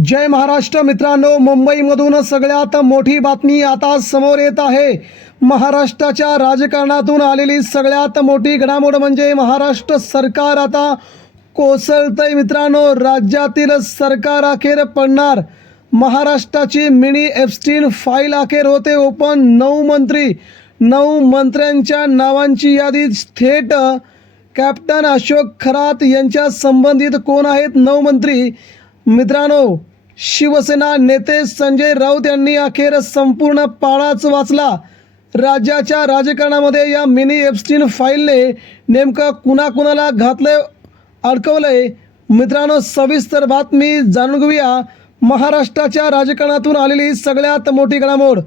जय महाराष्ट्र मित्रांनो, मुंबईमधून सगळ्यात मोठी बातमी आता समोर येत आहे। महाराष्ट्राच्या राजकारणातून आलेली सगळ्यात मोठी घडामोड म्हणजे महाराष्ट्र सरकार आता कोसळतंय। मित्रांनो, राज्यातील सरकार अखेर पडणार। महाराष्ट्राची मिनी एप्स्टीन फाईल अखेर होते ओपन। 9 मंत्र्यांच्या नावांची यादी थेट कॅप्टन अशोक खरात यांच्या संबंधित कोण आहेत 9 मंत्री? मित्रांनो, शिवसेना नेते संजय राऊत यांनी अखेर संपूर्ण पाळाच वाचला। राज्याच्या राजकारणामध्ये या मिनी एप्स्टीन फाईलने नेमकं कुणाकुणाला घातलंय, अडकवलंय? मित्रांनो, सविस्तर बातमी जाणून घेऊया। महाराष्ट्राच्या राजकारणातून आलेली सगळ्यात मोठी घडामोड।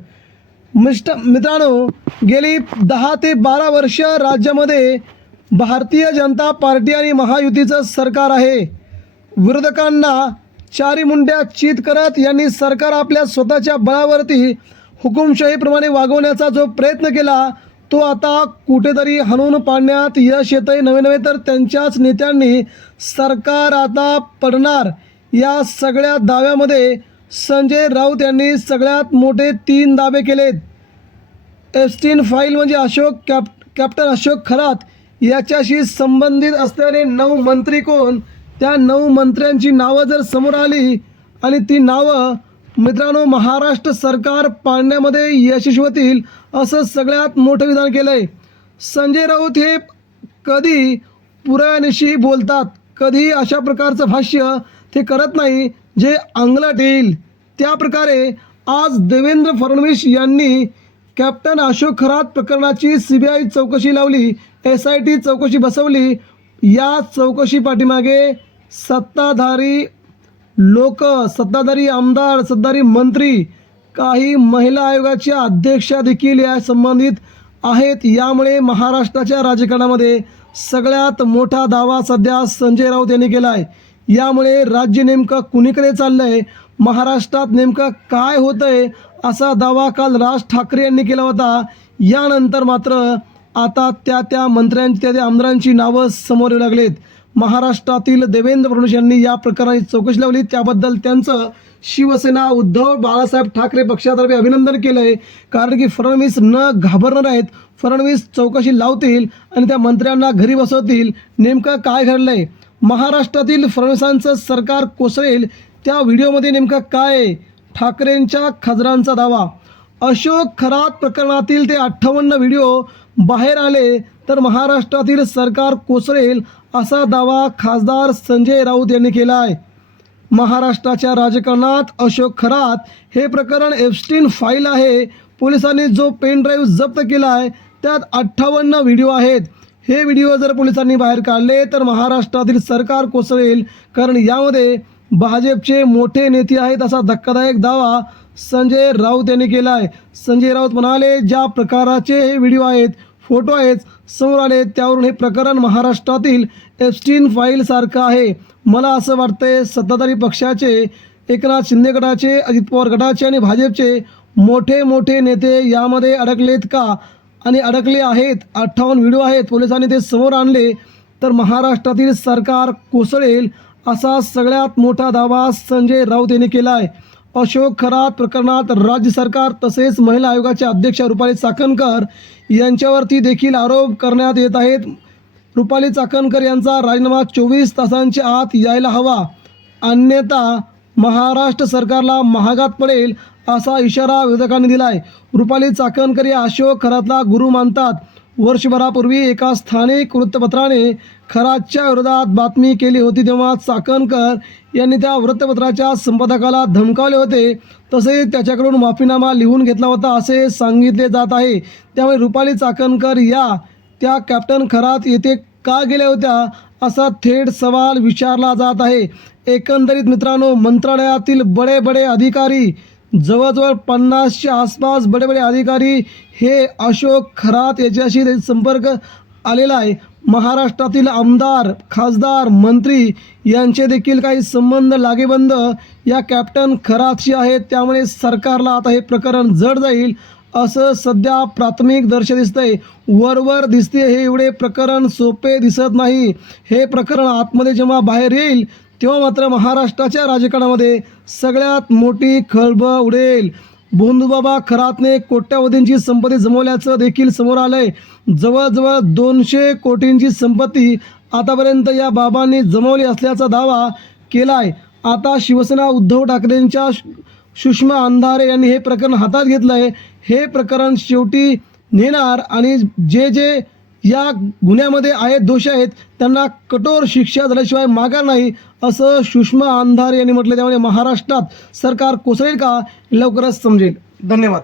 मित्रांनो, गेली 10 ते 12 वर्ष राज्यामध्ये भारतीय जनता पार्टी आणि महायुतीचं सरकार आहे। विरोधकांना चारी मुंड्या चित करत यांनी सरकार आपल्या स्वतःच्या बळावरती हुकुमशाहीप्रमाणे वागवण्याचा जो प्रयत्न केला तो आता कुठेतरी हाणून पाडण्यात यश येतंय। नवे तर त्यांच्याच नेत्यांनी सरकार आता पडणार या सगळ्या दाव्यामध्ये संजय राऊत यांनी सगळ्यात मोठे 3 दावे केलेत। एप्स्टीन फाईल म्हणजे कॅप्टन अशोक खरात याच्याशी संबंधित असलेले 9 मंत्री कोण? त्या 9 मंत्र्यांची नावं जर समोर आली आणि ती नावं मित्रांनो महाराष्ट्र सरकार पाडण्यामध्ये यशस्वी होतील असं सगळ्यात मोठं विधान केलंय। संजय राऊत हे कधी पुराव्यानिशी बोलतात, कधी अशा प्रकारचं भाष्य ते करत नाही जे अंगलट येईल। त्या प्रकारे आज देवेंद्र फडणवीस यांनी कॅप्टन अशोक खरात प्रकरणाची CBI चौकशी लावली, SIT चौकशी बसवली। या चौकशी पाठीमागे सत्ताधारी लोक, सत्ताधारी आमदार, सत्ताधारी मंत्री, काही महिला आयोगाच्या अध्यक्षा देखील या संबंधित आहेत। यामुळे महाराष्ट्राच्या राजकारणामध्ये सगळ्यात मोठा दावा सध्या संजय राऊत यांनी केला आहे। यामुळे राज्य नेमकं कुणीकडे चाललं आहे, महाराष्ट्रात नेमकं काय होतं आहे असा दावा काल राज ठाकरे यांनी केला होता। यानंतर मात्र आता त्या मंत्र्यांची, त्या आमदारांची नावं समोर येऊ लागलेत। महाराष्ट्रातील देवेंद्र फडणवीस यांनी या प्रकरणाची चौकशी लावली, त्याबद्दल त्यांचं शिवसेना उद्धव बाळासाहेब ठाकरे पक्षातर्फे अभिनंदन केलं आहे। कारण की फडणवीस न घाबरणार आहेत, फडणवीस चौकशी लावतील आणि त्या मंत्र्यांना घरी बसवतील। नेमकं काय घडलं आहे, महाराष्ट्रातील फडणवीसांचं सरकार कोसळेल त्या व्हिडिओमध्ये नेमकं काय आहे? ठाकरेंच्या खासदारांचा दावा। अशोक खरात प्रकरणातील ते 58 व्हिडिओ बाहेर आले तर महाराष्ट्रातील सरकार कोसळेल असा दावा खासदार संजय राऊत यांनी केला आहे। महाराष्ट्राच्या राजकारणात अशोक खरात हे प्रकरण एप्स्टीन फाईल आहे। पोलिसांनी जो पेन ड्राईव्ह जप्त केला आहे त्यात 58 व्हिडिओ आहेत। हे व्हिडिओ जर पोलिसांनी बाहेर काढले तर महाराष्ट्रातील सरकार कोसळेल, कारण यामध्ये भाजपचे मोठे नेते आहेत असा धक्कादायक दावा संजय राऊत यांनी केला आहे। संजय राऊत म्हणाले, ज्या प्रकाराचे हे व्हिडिओ आहेत, फोटो आहेत समोर आले त्यावरून हे प्रकरण महाराष्ट्रातील एप्स्टीन फाईल सारखं आहे। मला असं वाटतंय सत्ताधारी पक्षाचे, एकनाथ शिंदे गटाचे, अजित पवार गटाचे आणि भाजपचे मोठे नेते यामध्ये अडकलेत का आणि अडकले आहेत। 58 व्हिडिओ आहेत, पोलिसांनी ते समोर आणले तर महाराष्ट्रातील सरकार कोसळेल असा सगळ्यात मोठा दावा संजय राऊत यांनी केला आहे। अशोक खरात प्रकरणात राज्य सरकार तसेच महिला आयोगाच्या अध्यक्षा रुपाली चाकणकर यांच्यावरती देखील आरोप करण्यात येत आहेत। रुपाली चाकणकर यांचा राजीनामा 24 तासांच्या आत यायला हवा, अन्यथा महाराष्ट्र सरकारला महागात पडेल असा इशारा विरोधकांनी दिला आहे। रुपाली चाकणकर या अशोक खरातला गुरु मानतात। वर्षभरापूर्वी एका स्थानिक वृत्तपत्राने खरातच्या विरोधात बातमी केली होती तेव्हा चाकणकर यांनी त्या वृत्तपत्राच्या संपादकाला धमकावले होते, तसेच त्याच्याकडून माफीनामा लिहून घेतला होता असे सांगितले जात आहे। त्यामुळे रुपाली चाकणकर त्या कॅप्टन खरात येथे का गेल्या होत्या असा थेट सवाल विचारला जात आहे। एकंदरीत मित्रांनो, मंत्रालयातील बडे अधिकारी, जवळजवळ 50च्या आसपास बडे अधिकारी हे अशोक खरात याच्याशी संपर्क आलेला आहे। महाराष्ट्रातील आमदार, खासदार, मंत्री यांचे देखील काही संबंध लागेबंद या कॅप्टन खरातशी आहेत। त्यामुळे सरकारला आता हे प्रकरण जड जाईल असं सध्या प्राथमिक दर्श दिसतंय। वरवर दिसते हे एवढे प्रकरण सोपे दिसत नाही। हे प्रकरण आतमध्ये जेव्हा बाहेर येईल तेव्हा मात्र महाराष्ट्राच्या राजकारणामध्ये सगळ्यात मोठी खळबळ उडेल. भोंदूबाबा खरातने कोट्यावधींची संपत्ती जमवल्याचं देखील समोर आलंय. जवळजवळ 200 कोटींची संपत्ती आतापर्यंत या बाबांनी जमवली असल्याचा दावा केलाय. आता शिवसेना उद्धव ठाकरेंच्या सुषमा अंधारे यांनी हे प्रकरण हातात घेतलं आहे. हे प्रकरण शेवटी नेणार आणि जे या गुन्ह्यामध्ये आहेत, दोषी आहेत, त्यांना कठोर शिक्षा झाल्याशिवाय माघार नाही, असं सुषमा अंधारे यांनी म्हटलं. त्यामुळे महाराष्ट्रात सरकार कोसळेल का, लवकरच समजेल. धन्यवाद.